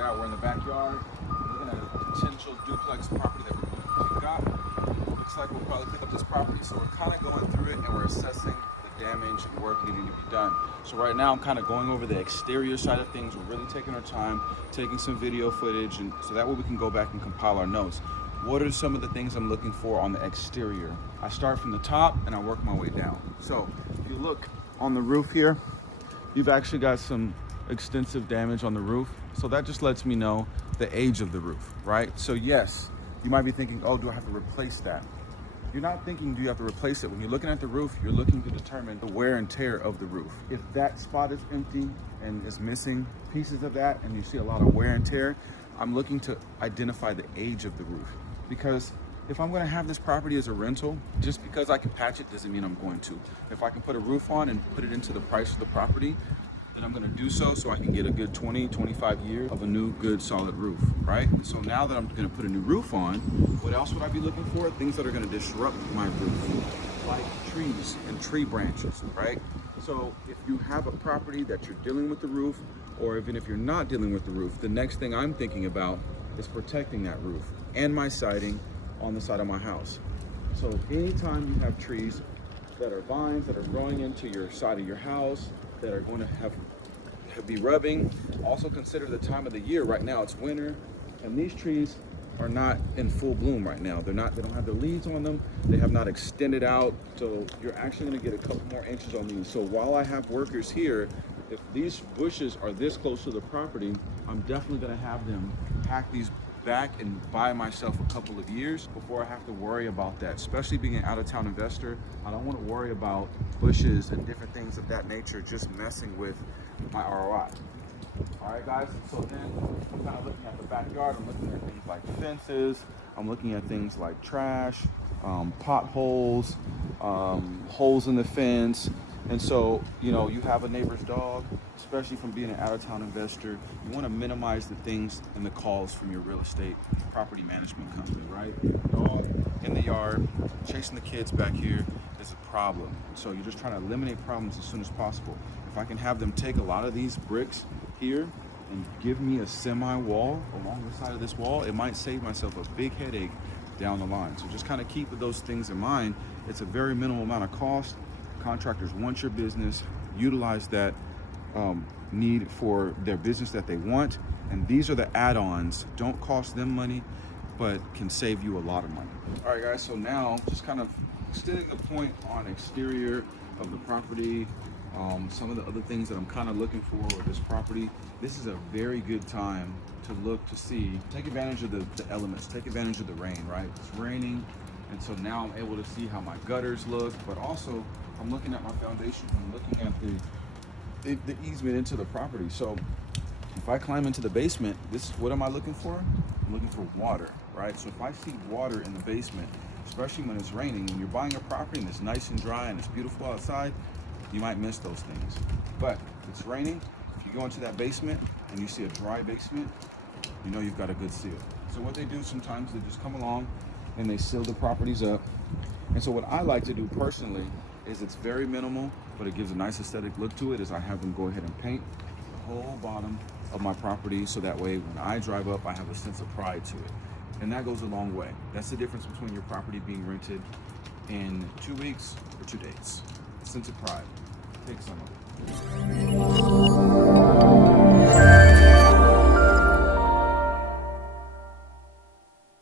it out. We're in the backyard looking at a potential duplex property that we're going to pick up. Looks like we'll probably pick up this property, so we're kind of going through it and we're assessing the damage and work needing to be done. So right now I'm kind of going over the exterior side of things. We're really taking our time, taking some video footage, and so that way we can go back and compile our notes. What are some of the things I'm looking for on the exterior? I start from the top and I work my way down. So if you look on the roof here, you've actually got some extensive damage on the roof. So that just lets me know the age of the roof, right? So yes, you might be thinking, oh, do I have to replace that? You're not thinking, do you have to replace it? When you're looking at the roof, you're looking to determine the wear and tear of the roof. If that spot is empty and is missing pieces of that, and you see a lot of wear and tear, I'm looking to identify the age of the roof. Because if I'm gonna have this property as a rental, just because I can patch it doesn't mean I'm going to. If I can put a roof on and put it into the price of the property, then I'm gonna do so I can get a good 20, 25 years of a new, good, solid roof, right? So now that I'm gonna put a new roof on, what else would I be looking for? Things that are gonna disrupt my roof, like trees and tree branches, right? So if you have a property that you're dealing with the roof, or even if you're not dealing with the roof, the next thing I'm thinking about is protecting that roof and my siding on the side of my house. So anytime you have trees that are vines that are growing into your side of your house that are going to be rubbing, also consider the time of the year. Right now it's winter and these trees are not in full bloom right now. They don't have the leaves on them. They have not extended out. So you're actually going to get a couple more inches on these. So while I have workers here, if these bushes are this close to the property, I'm definitely going to have them hack these back and buy myself a couple of years before I have to worry about that. Especially being an out-of-town investor, I don't want to worry about bushes and different things of that nature just messing with my ROI. All right, guys, so then I'm kind of looking at the backyard. I'm looking at things like fences. I'm looking at things like trash, potholes, holes in the fence. And so, you know, you have a neighbor's dog, especially from being an out-of-town investor, you want to minimize the things and the calls from your real estate property management company, right? Dog in the yard, chasing the kids back here is a problem. So you're just trying to eliminate problems as soon as possible. If I can have them take a lot of these bricks here and give me a semi-wall along the side of this wall, it might save myself a big headache down the line. So just kind of keep those things in mind. It's a very minimal amount of cost. Contractors want your business, utilize that need for their business that they want, and these are the add-ons. Don't cost them money, but can save you a lot of money. All right, guys, so now just kind of extending the point on exterior of the property, some of the other things that I'm kind of looking for with this property. This is a very good time to look to see, take advantage of the elements, take advantage of the rain, right? It's raining, and so now I'm able to see how my gutters look, but also I'm looking at my foundation. I'm looking at the easement into the property. So if I climb into the basement, what am I looking for? I'm looking for water, right? So if I see water in the basement, especially when it's raining, when you're buying a property and it's nice and dry and it's beautiful outside, you might miss those things. But if it's raining, if you go into that basement and you see a dry basement, you know you've got a good seal. So what they do sometimes, they just come along and they seal the properties up. And so what I like to do personally is it's very minimal, but it gives a nice aesthetic look to it, is I have them go ahead and paint the whole bottom of my property, so that way when I drive up, I have a sense of pride to it. And that goes a long way. That's the difference between your property being rented in 2 weeks or 2 days. A sense of pride. Take some of it.